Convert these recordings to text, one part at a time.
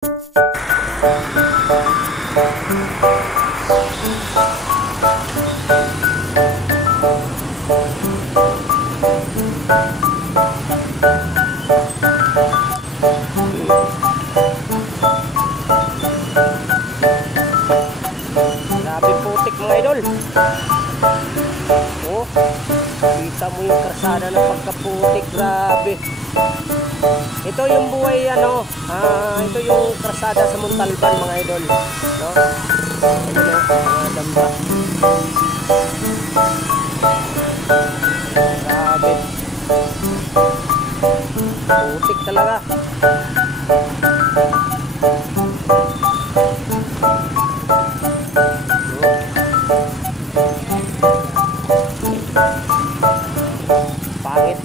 Grabe putik mga idol. Oh, kita mo yung karsada ng pagkaputik. Grabe. Ito yung buhay ano, ito yung karsada sa Montalban mga idol, no? Ano no, mga damba. Grabe. Putik talaga.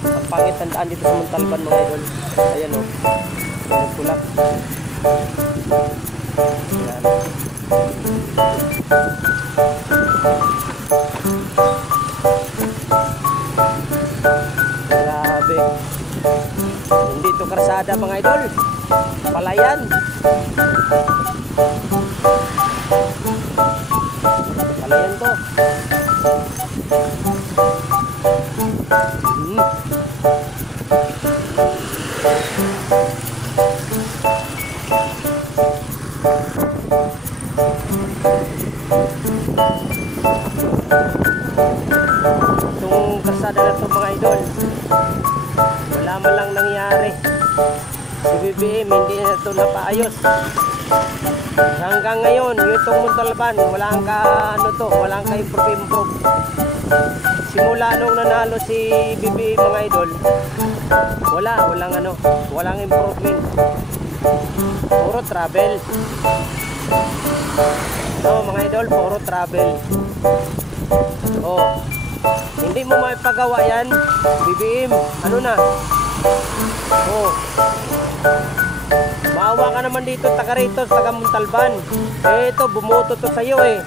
Ang pangit ang daan dito sa Montalban mga idol. Ayan o, ayan kulak. Ayan. Grabe. Hindi ito karsada mga idol, palayan. Palayan to. Itong karsada na ito mga idol, wala man lang nangyari. Si BBM hindi na ito napaayos. Hanggang ngayon, yung itong Montalban, walang ka-improve. Simula nung nanalo si BBM mga idol, walang improvement. Puro travel. No, mga idol, puro travel. Oh, hindi mo maipagawa yan, BBM. Ano na? Oh, maawa ka naman dito, taga rito, taga Montalban. Eh, ito, bumoto to sa'yo eh.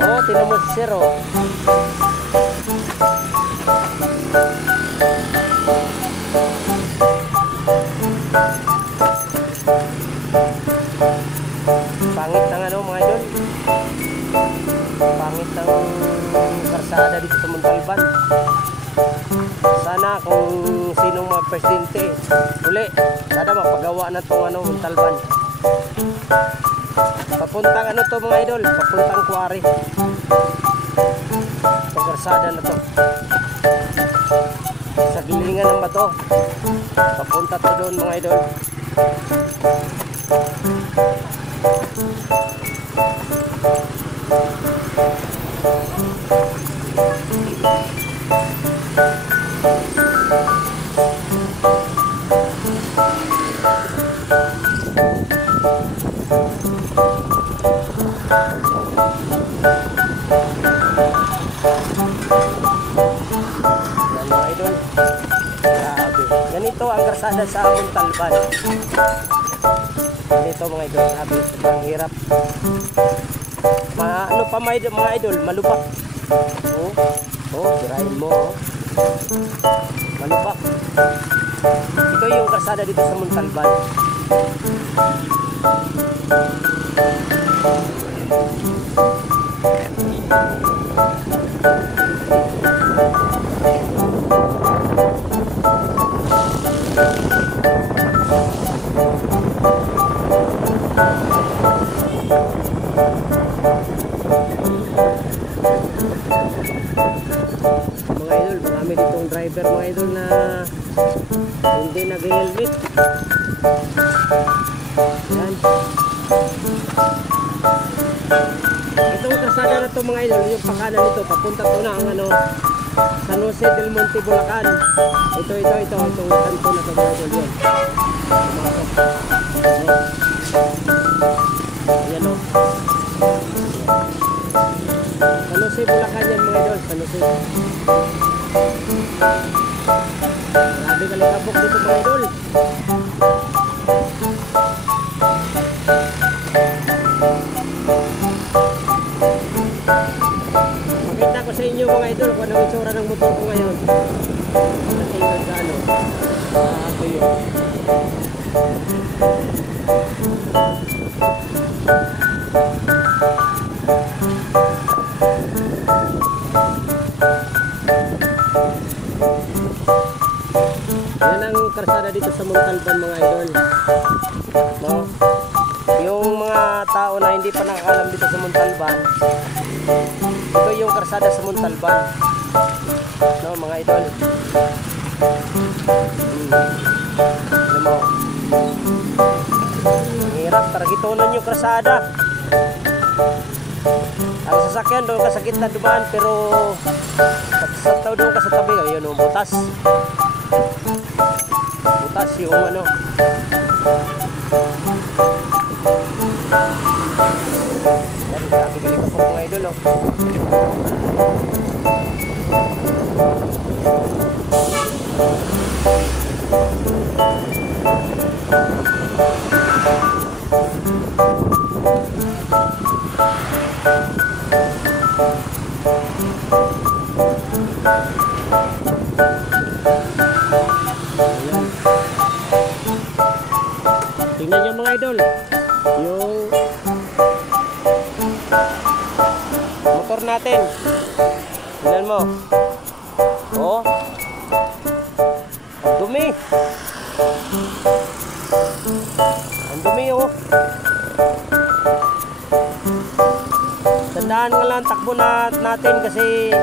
Oh, tinan mo si Sir, oh. Pangit ng ano mga idol, pangit ng karsada dito sa Montalban. Sana kung sinong mga presidente uli, sana mapagawa na itong ano, Montalban. Papuntang ano to mga idol, papuntang Quarry. Itong karsada na to, sa gilingan ng bato, papunta to doon mga idol. Ganito ang karsada sa Montalban. Ganito mga idol, sabi, sobrang hirap. Ano pa mga idol, malupak. Dirahin mo. Malupak. Ito yung karsada dito sa Montalban. Mga idol, marami ditong driver mga idol na hindi nag-helmet. Yan. Itong karsada na to mga idol, yung pakanan nito, papunta to na ang ano, San Jose del Monte, Bulacan. Itong kanto na to mga idol yun. Ayan o. San Jose, Bulacan yan mga idol, San Jose. Grabe kalikabok dito mga idol. Makita ko sa inyo mga idol kung anong itsura ng motor ko ngayon. Natingin sa ano, ito yun. dito sa Montalban mga idol. No? Yung mga tao na hindi pa nakakalam dito sa Montalban, ito yung karsada sa Montalban. No, mga idol. Alam mo, ang hirap, targetonan yung karsada. Ang sasakyan doon ka sa gitna dumaan, pero sa doon ka sa tabi, ayun o, butas. Butas yung ano. Yan, grabe galing ako mga idol o. Tingnan nyo mga idol, yung motor natin. Tingnan mo. Oh, ang dumi. Ang dumi oh. Tandaan nga lang takbo natin kasi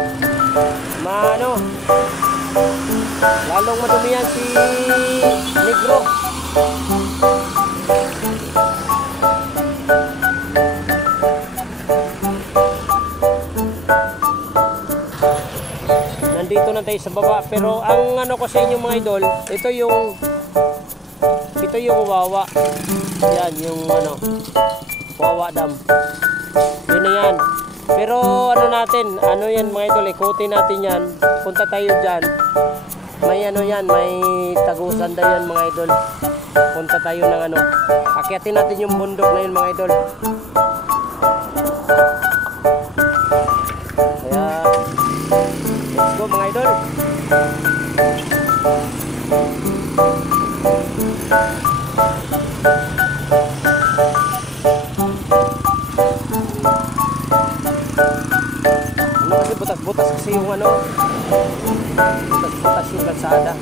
lalong madumi yan si Negro. Nandito na tayo sa baba, pero ang ano ko sa inyo mga idol, ito yung Wawa. Yan yung Wawa Dam. Yun na yan. Pero ano yan mga idol, ikutin natin yan. Punta tayo dyan. May may tagusan daw yan mga idol. Punta tayo ng akyatin natin yung bundok na yun mga idol. Kaya let's go mga idol. Kasi butas-butas kasi yung butas-butas yung kalsada.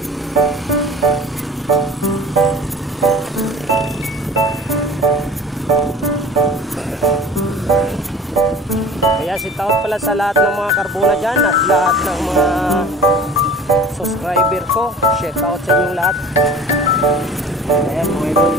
Kaya shoutout pala sa lahat ng mga karbona dyan at lahat ng mga subscriber ko. Shoutout sa inyong lahat. Ayan mga idol.